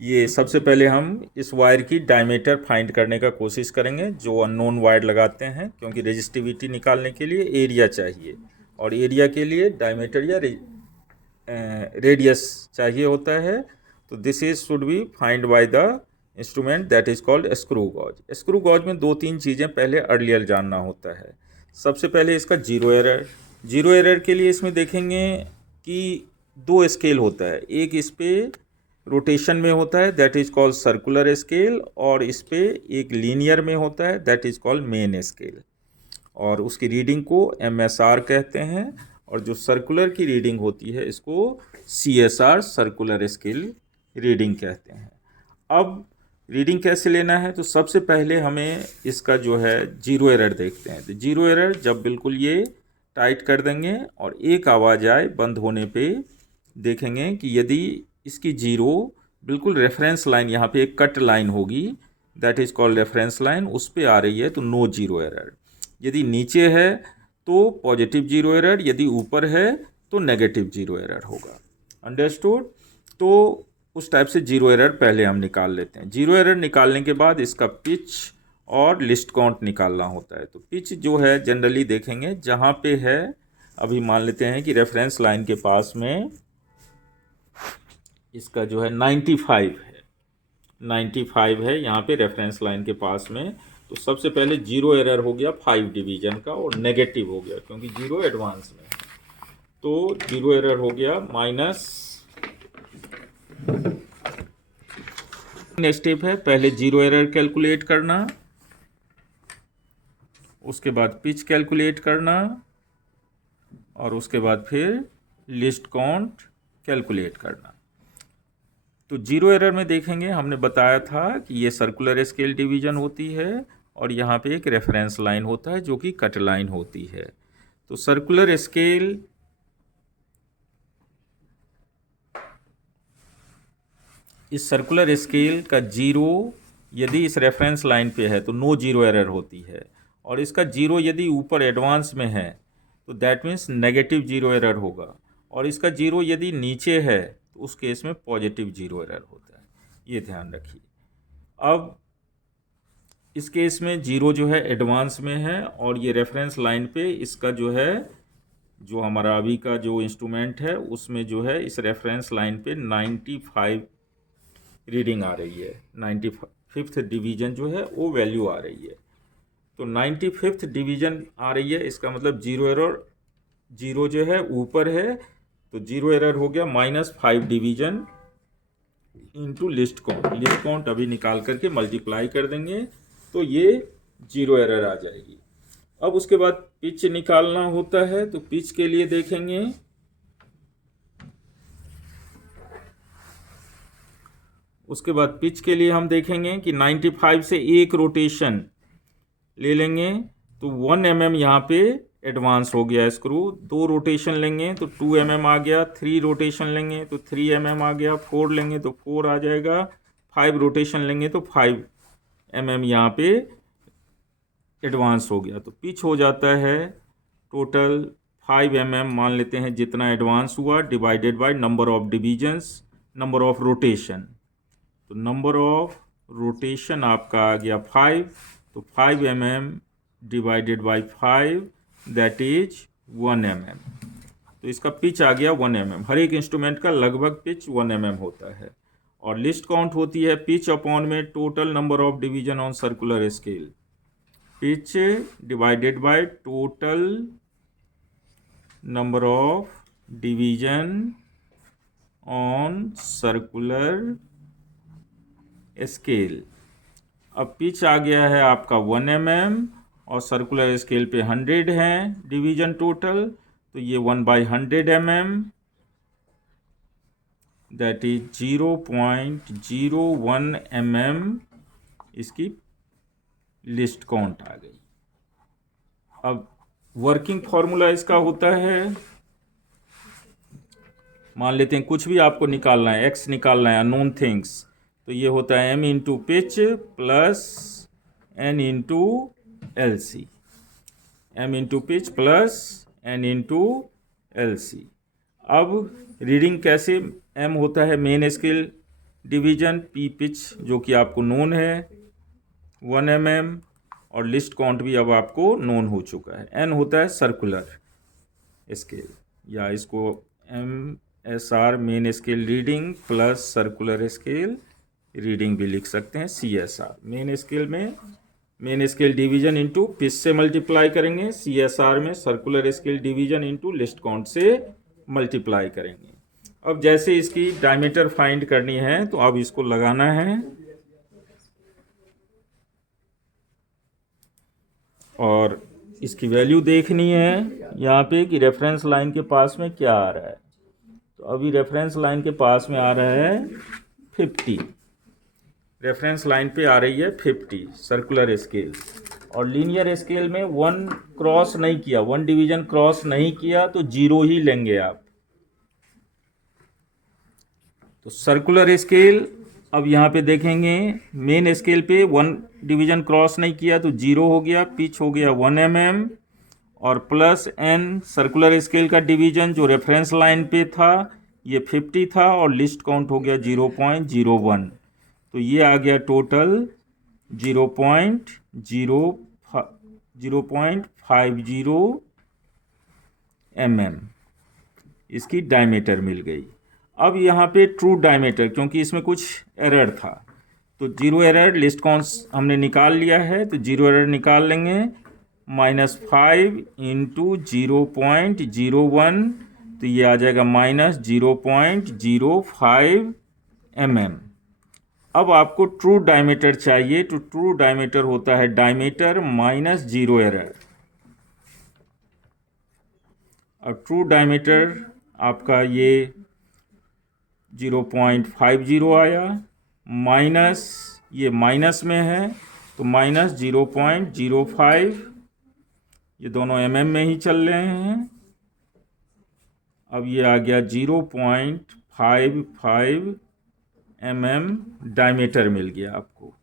ये सबसे पहले हम इस वायर की डायमीटर फाइंड करने का कोशिश करेंगे, जो अननोन वायर लगाते हैं, क्योंकि रेजिस्टिविटी निकालने के लिए एरिया चाहिए और एरिया के लिए डायमीटर या रेडियस चाहिए होता है। तो this is should be find by the instrument that is called screw gauge. Screw gauge में दो तीन चीज़ें पहले अर्लियर जानना होता है। सबसे पहले इसका जीरो एरर। जीरो एरर के लिए इसमें देखेंगे कि दो स्केल होता है, एक इस पे रोटेशन में होता है that is called circular scale, और इस पे एक लीनियर में होता है that is called main scale, और उसकी रीडिंग को MSR कहते हैं, और जो सर्कुलर की रीडिंग होती है इसको CSR सर्कुलर स्केल रीडिंग कहते हैं। अब रीडिंग कैसे लेना है, तो सबसे पहले हमें इसका जो है जीरो एरर देखते हैं। तो जीरो एरर जब बिल्कुल ये टाइट कर देंगे और एक आवाज़ आए बंद होने पे, देखेंगे कि यदि इसकी जीरो बिल्कुल रेफरेंस लाइन, यहाँ पे एक कट लाइन होगी that is called reference line, उस पर आ रही है तो नो जीरो एरर। यदि नीचे है तो पॉजिटिव जीरो एरर, यदि ऊपर है तो नेगेटिव जीरो एरर होगा। अंडरस्टूड। तो उस टाइप से जीरो एरर पहले हम निकाल लेते हैं। जीरो एरर निकालने के बाद इसका पिच और लिस्ट काउंट निकालना होता है। तो पिच जो है जनरली देखेंगे जहाँ पे है, अभी मान लेते हैं कि रेफरेंस लाइन के पास में इसका जो है 95 है, 95 है यहाँ पे रेफरेंस लाइन के पास में। तो सबसे पहले जीरो एरर हो गया 5 डिवीजन का, और नेगेटिव हो गया क्योंकि जीरो एडवांस में है, तो जीरो एरर हो गया माइनस। स्टेप है पहले जीरो एरर कैलकुलेट करना, उसके बाद पिच कैलकुलेट करना, और उसके बाद फिर लिस्ट काउंट कैलकुलेट करना। तो जीरो एरर में देखेंगे, हमने बताया था कि ये सर्कुलर स्केल डिवीजन होती है और यहाँ पे एक रेफरेंस लाइन होता है जो कि कट लाइन होती है। तो सर्कुलर स्केल इस सर्कुलर स्केल का जीरो यदि इस रेफरेंस लाइन पे है तो नो जीरो एरर होती है, और इसका जीरो यदि ऊपर एडवांस में है तो that means negative zero error होगा, और इसका जीरो यदि नीचे है तो उस केस में पॉजिटिव जीरो एरर होता है। ये ध्यान रखिए। अब इस केस में जीरो जो है एडवांस में है, और ये रेफरेंस लाइन पे इसका जो है, जो हमारा अभी का जो इंस्ट्रूमेंट है उसमें जो है इस रेफरेंस लाइन पे 95 रीडिंग आ रही है, 95th डिवीजन जो है वो वैल्यू आ रही है। तो 95th डिवीजन आ रही है, इसका मतलब जीरो एरर, जीरो जो है ऊपर है, तो जीरो एरर हो गया -5 division into list count. Least count अभी निकाल करके मल्टीप्लाई कर देंगे तो ये जीरो एरर आ जाएगी। अब उसके बाद पिच निकालना होता है, तो पिच के लिए देखेंगे उसके बाद पिच के लिए हम देखेंगे कि 95 से एक रोटेशन ले लेंगे तो 1 mm यहाँ पे एडवांस हो गया स्क्रू। 2 रोटेशन लेंगे तो 2 mm आ गया, 3 रोटेशन लेंगे तो 3 mm आ गया, 4 लेंगे तो 4 आ जाएगा, 5 रोटेशन लेंगे तो 5 mm यहाँ पे एडवांस हो गया। तो पिच हो जाता है टोटल 5 mm मान लेते हैं जितना एडवांस हुआ, divided by number of divisions, number of rotation. तो नंबर ऑफ रोटेशन आपका आ गया 5, तो 5 mm divided by 5 that is 1 mm। तो इसका पिच आ गया 1 mm। हर एक इंस्ट्रूमेंट का लगभग पिच 1 mm होता है। और लिस्ट काउंट होती है पिच अपॉन में total number of division on circular scale, pitch divided by total number of division on circular scale. अब पिच आ गया है आपका 1 mm, और सर्कुलर स्केल पे 100 हैं डिवीजन टोटल, तो ये 1/100 mm दैट इज 0.01 mm इसकी लिस्ट काउंट आ गई। अब वर्किंग फॉर्मूला इसका होता है, मान लेते हैं कुछ भी आपको निकालना है, x निकालना है, अननोन थिंग्स, तो ये होता है m into pitch plus n into L C, m into pitch plus n into L C. अब रीडिंग कैसे, एम होता है main scale division, P pitch जो कि आपको नोन है 1 mm, और लिस्ट काउंट भी अब आपको नोन हो चुका है। एन होता है सर्कुलर स्केल, या इसको MSR main scale reading plus circular scale reading भी लिख सकते हैं। CSR मेन स्केल में main scale division into pitch से मल्टीप्लाई करेंगे, CSR में circular scale division into list count से मल्टीप्लाई करेंगे। अब जैसे इसकी डायमीटर फाइंड करनी है तो अब इसको लगाना है और इसकी वैल्यू देखनी है यहाँ पे कि रेफरेंस लाइन के पास में क्या आ रहा है। तो अभी रेफरेंस लाइन के पास में आ रहा है 50, रेफरेंस लाइन पे आ रही है 50 सर्कुलर स्केल, और लीनियर स्केल में 1 क्रॉस नहीं किया, 1 डिवीजन क्रॉस नहीं किया तो 0 ही लेंगे आप। तो सर्कुलर स्केल अब यहाँ पे देखेंगे मेन स्केल पे 1 डिवीजन क्रॉस नहीं किया तो 0 हो गया, पिच हो गया 1 mm, और प्लस n सर्कुलर स्केल का डिवीजन जो रेफरेंस लाइन पे था ये 50 था, और लिस्ट काउंट हो गया 0.01, तो ये आ गया टोटल 0.50 mm इसकी डायमीटर मिल गई। अब यहाँ पे ट्रू डायमीटर, क्योंकि इसमें कुछ एरर था तो 0 एरर, लिस्ट काउंट हमने निकाल लिया है तो 0 एरर निकाल लेंगे, -5 इंटू 0.01, तो ये आ जाएगा -0.05 mm। अब आपको ट्रू डायमीटर चाहिए, तो ट्रू डायमीटर होता है डायमीटर माइनस 0 एरर। अब ट्रू डायमीटर आपका ये 0.50 आया, माइनस ये माइनस में है तो -0.05, ये दोनों mm में ही चल रहे हैं। अब ये आ गया 0.55 mm डायमीटर मिल गया आपको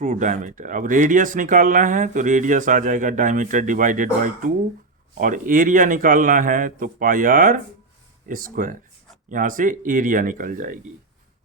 ट्रू डायमीटर। अब रेडियस निकालना है तो रेडियस आ जाएगा डायमीटर डिवाइडेड बाई 2, और एरिया निकालना है तो πr², यहाँ से एरिया निकल जाएगी।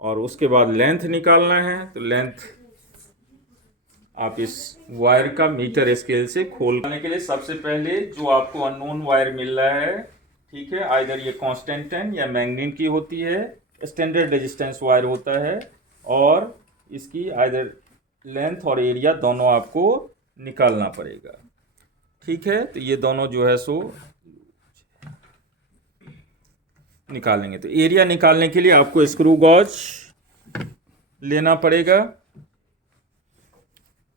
और उसके बाद लेंथ निकालना है तो लेंथ आप इस वायर का मीटर स्केल से खोलने के लिए सबसे पहले जो आपको अननोन वायर मिल रहा है, ठीक है, आइदर ये कांस्टेंटेन या मैग्नीन की होती है, स्टैंडर्ड रेजिस्टेंस वायर होता है, और इसकी आइदर लेंथ और एरिया दोनों आपको निकालना पड़ेगा। ठीक है, तो ये दोनों जो है सो निकालेंगे। तो एरिया निकालने के लिए आपको स्क्रू गॉज लेना पड़ेगा,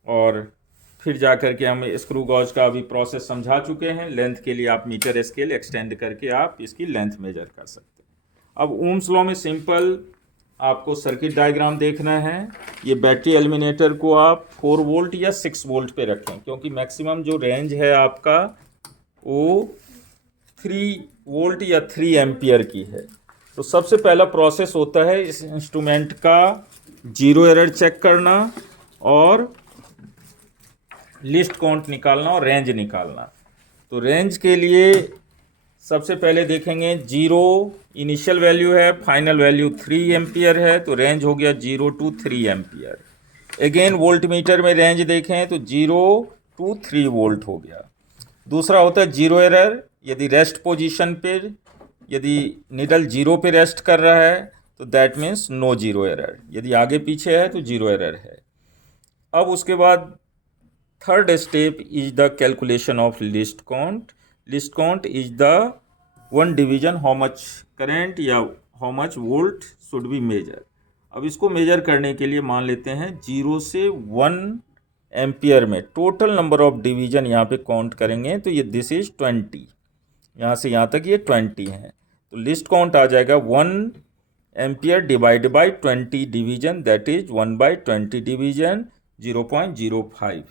और फिर जा कर के हम स्क्रू गॉज का अभी प्रोसेस समझा चुके हैं। लेंथ के लिए आप मीटर स्केल एक्सटेंड करके आप इसकी लेंथ मेजर कर सकते हैं। अब ओम्स लॉ में सिंपल आपको सर्किट डायग्राम देखना है। ये बैटरी एलिमिनेटर को आप 4 वोल्ट या 6 वोल्ट पे रखें, क्योंकि मैक्सिमम जो रेंज है आपका वो 3 वोल्ट या 3 एम्पियर की है। तो सबसे पहला प्रोसेस होता है इस इंस्ट्रूमेंट का 0 एरर चेक करना और लिस्ट काउंट निकालना और रेंज निकालना। तो रेंज के लिए सबसे पहले देखेंगे 0 इनिशियल वैल्यू है, फाइनल वैल्यू 3 एम्पियर है, तो रेंज हो गया 0 to 3 ampere. Again volt meter में रेंज देखें तो 0 to 3 वोल्ट हो गया। दूसरा होता है 0 एरर, यदि रेस्ट पोजीशन पे यदि निडल 0 पे रेस्ट कर रहा है तो दैट मीन्स नो 0 एरर, यदि आगे पीछे है तो 0 एरर है। अब उसके बाद third step is the calculation of least count. Least count is the 1 division how much current या how much volt should be measure. अब इसको मेजर करने के लिए मान लेते हैं 0 से 1 एम्पियर में टोटल नंबर ऑफ डिवीजन यहाँ पे काउंट करेंगे, तो ये दिस इज 20, यहाँ से यहाँ तक ये 20 है। तो लिस्ट काउंट आ जाएगा 1 ampere divide by 20 division, that is 1/20 division 0.05।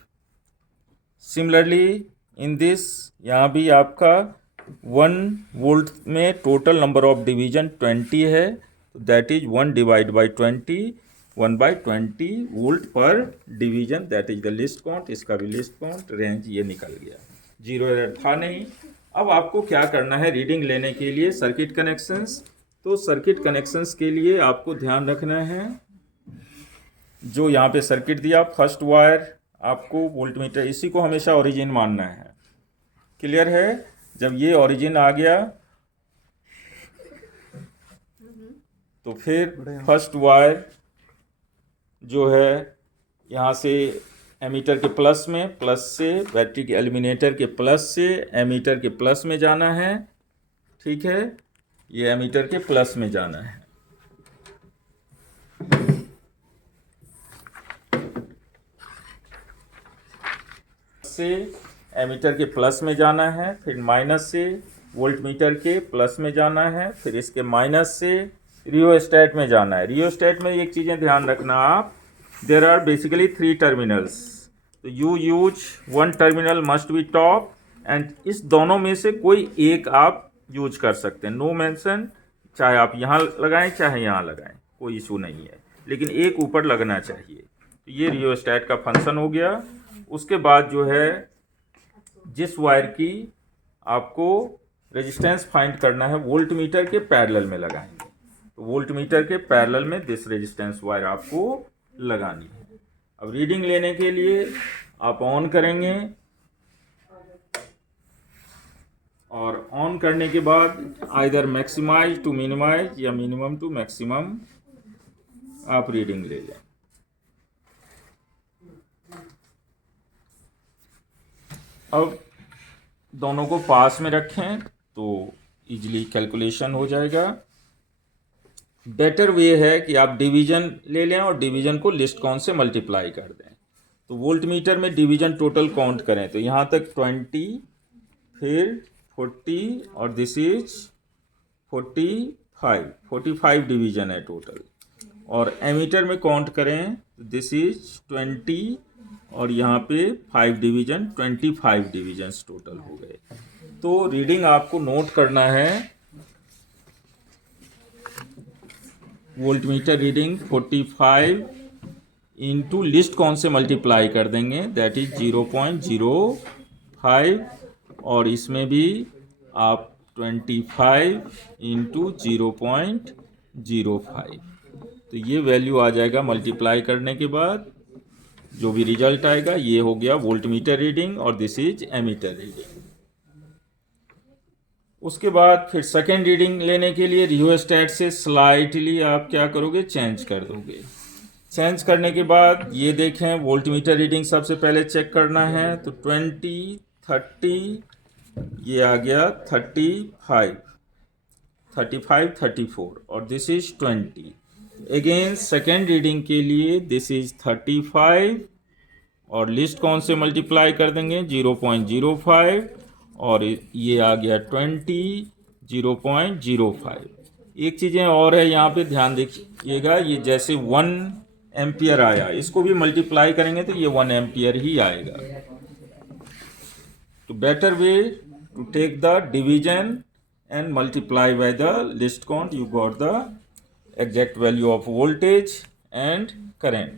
Similarly in this यहाँ भी आपका 1 वोल्ट में टोटल नंबर ऑफ डिवीजन 20 है, तो that is 1 divide by 20, 1/20 volt पर division, that is the least count. इसका भी लिस्ट काउंट रेंज ये निकल गया। 0 एरर था नहीं, अब आपको क्या करना है रीडिंग लेने के लिए सर्किट कनेक्शंस। तो सर्किट कनेक्शंस के लिए आपको ध्यान रखना है, जो यहाँ पे सर्किट दिया, फर्स्ट वायर आपको वोल्टमीटर, इसी को हमेशा ओरिजिन मानना है। क्लियर है? जब ये ओरिजिन आ गया तो फिर फर्स्ट वायर जो है यहाँ से एमीटर के प्लस में, प्लस से बैटरी के एलिमिनेटर के प्लस से एमीटर के प्लस में जाना है। ठीक है, ये एमीटर के प्लस में जाना है। से एमीटर के प्लस में जाना है, फिर माइनस से वोल्टमीटर के प्लस में जाना है, फिर इसके माइनस से रियोस्टेट में जाना है। रियोस्टेट में एक चीज़ें ध्यान रखना आप, देयर आर बेसिकली 3 टर्मिनल्स, तो you use 1 terminal must be top, and इस दोनों में से कोई एक आप यूज कर सकते हैं, नो मेंशन, चाहे आप यहाँ लगाएं चाहे यहाँ लगाएं, कोई इशू नहीं है, लेकिन एक ऊपर लगना चाहिए। तो ये रियोस्टेट का फंक्शन हो गया। उसके बाद जो है जिस वायर की आपको रेजिस्टेंस फाइंड करना है वोल्टमीटर के पैरेलल में लगाएंगे, तो वोल्टमीटर के पैरेलल में दिस रेजिस्टेंस वायर आपको लगानी है। अब रीडिंग लेने के लिए आप ऑन करेंगे, और ऑन करने के बाद आइदर मैक्सिमाइज टू मिनिमाइज या मिनिमम टू मैक्सिमम आप रीडिंग ले लें। अब दोनों को पास में रखें तो इजीली कैलकुलेशन हो जाएगा। बेटर वे है कि आप डिवीजन ले लें और डिवीजन को लिस्ट काउंट से मल्टीप्लाई कर दें। तो वोल्टमीटर में डिवीजन टोटल काउंट करें तो यहाँ तक 20, फिर 40 और दिस इज 45 डिवीजन है टोटल। और एमीटर में काउंट करें तो दिस इज 20 और यहाँ पे 5 डिवीजन, 25 डिवीजन्स टोटल हो गए। तो रीडिंग आपको नोट करना है, वोल्टमीटर रीडिंग 45 इंटू लिस्ट कौन से मल्टीप्लाई कर देंगे, दैट इज 0.05, और इसमें भी आप 25 इंटू 0.05, तो ये वैल्यू आ जाएगा मल्टीप्लाई करने के बाद। जो भी रिजल्ट आएगा ये हो गया वोल्टमीटर रीडिंग, और दिस इज एमीटर रीडिंग। उसके बाद फिर सेकेंड रीडिंग लेने के लिए रियोस्टेट से स्लाइटली आप क्या करोगे, चेंज कर दोगे। चेंज करने के बाद ये देखें वोल्टमीटर रीडिंग सबसे पहले चेक करना है, तो 20, 30, ये आ गया 35, 34 और this is 20। Again second reading के लिए दिस इज 35 और लिस्ट कौन से मल्टीप्लाई कर देंगे 0.05, और ये आ गया 20, 0.05। एक चीज़ें और है यहाँ पे ध्यान देखिएगा, ये जैसे 1 एम्पियर आया, इसको भी मल्टीप्लाई करेंगे तो ये 1 एम्पियर ही आएगा। तो better way to take the division and multiply by the list count, you got the exact value of voltage and current.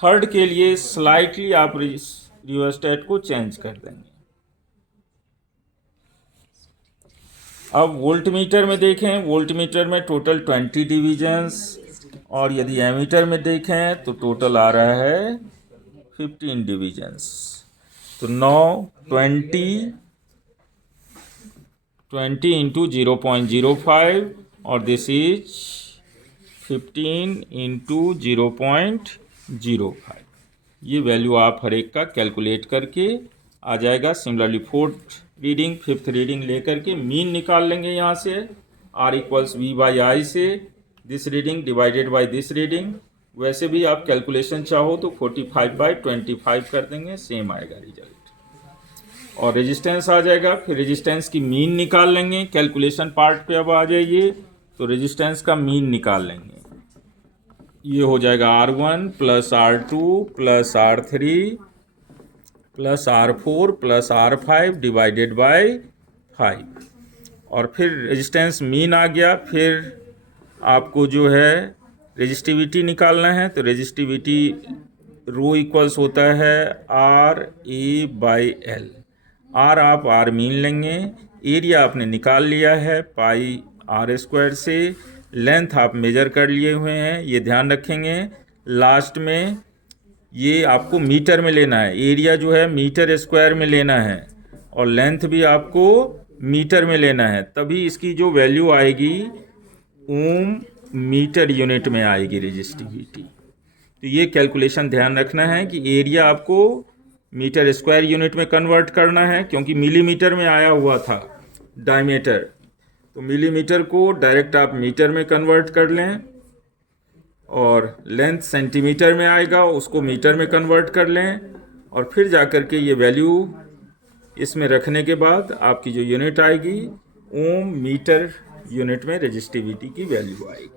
Third के लिए स्लाइटली आप रियोस्टेट को चेंज कर देंगे। अब वोल्टमीटर में देखें, वोल्टमीटर में टोटल 20 डिवीजन्स, और यदि एमीटर में देखें तो टोटल आ रहा है 15 डिवीजन्स। तो 20 इंटू 0.05 और दिस इज 15 इंटू 0.05। ये वैल्यू आप हर एक का कैलकुलेट करके आ जाएगा। Similarly fourth reading, fifth reading लेकर के मीन निकाल लेंगे यहाँ से, R इक्वल्स V/I से this reading divided by this reading. वैसे भी आप कैलकुलेशन चाहो तो 45/25 कर देंगे, सेम आएगा रिजल्ट। और रेजिस्टेंस आ जाएगा, फिर रेजिस्टेंस की मीन निकाल लेंगे। कैलकुलेशन पार्ट पे अब आ जाइए, तो रेजिस्टेंस का मीन निकाल लेंगे। ये हो जाएगा R1 plus R2 plus R3 plus R4 plus R5 divided by 5। और फिर रेजिस्टेंस मीन आ गया, फिर आपको जो है रेजिस्टिविटी निकालना है। तो रेजिस्टिविटी रो इक्वल्स होता है RA/L। R आप R मीन लेंगे, एरिया आपने निकाल लिया है पाई आर स्क्वायर से, लेंथ आप मेजर कर लिए हुए हैं, ये ध्यान रखेंगे। लास्ट में ये आपको मीटर में लेना है, एरिया जो है मीटर स्क्वायर में लेना है और लेंथ भी आपको मीटर में लेना है, तभी इसकी जो वैल्यू आएगी ओम मीटर यूनिट में आएगी रेजिस्टिविटी। तो ये कैलकुलेशन ध्यान रखना है कि एरिया आपको मीटर स्क्वायर यूनिट में कन्वर्ट करना है, क्योंकि मिलीमीटर में आया हुआ था डायमीटर, तो मिलीमीटर को डायरेक्ट आप मीटर में कन्वर्ट कर लें, और लेंथ सेंटीमीटर में आएगा उसको मीटर में कन्वर्ट कर लें, और फिर जाकर के ये वैल्यू इसमें रखने के बाद आपकी जो यूनिट आएगी ओम मीटर यूनिट में रेजिस्टिविटी की वैल्यू आएगी।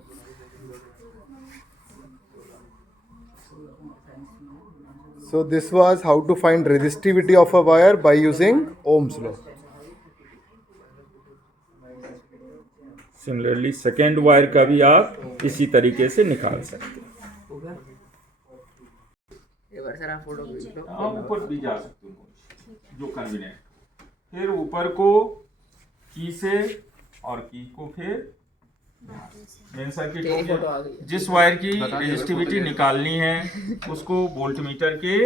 So this was how to find resistivity of a wire by using Ohm's law. Similarly second wire का भी आप इसी तरीके से निकाल सकते हैं। आप ऊपर भी जा सकते हो जो कन्वीनियंट। फिर ऊपर को की से और की को फिर मेन सर्किट हो गया। जिस वायर की रेजिस्टिविटी निकालनी है उसको वोल्टमीटर के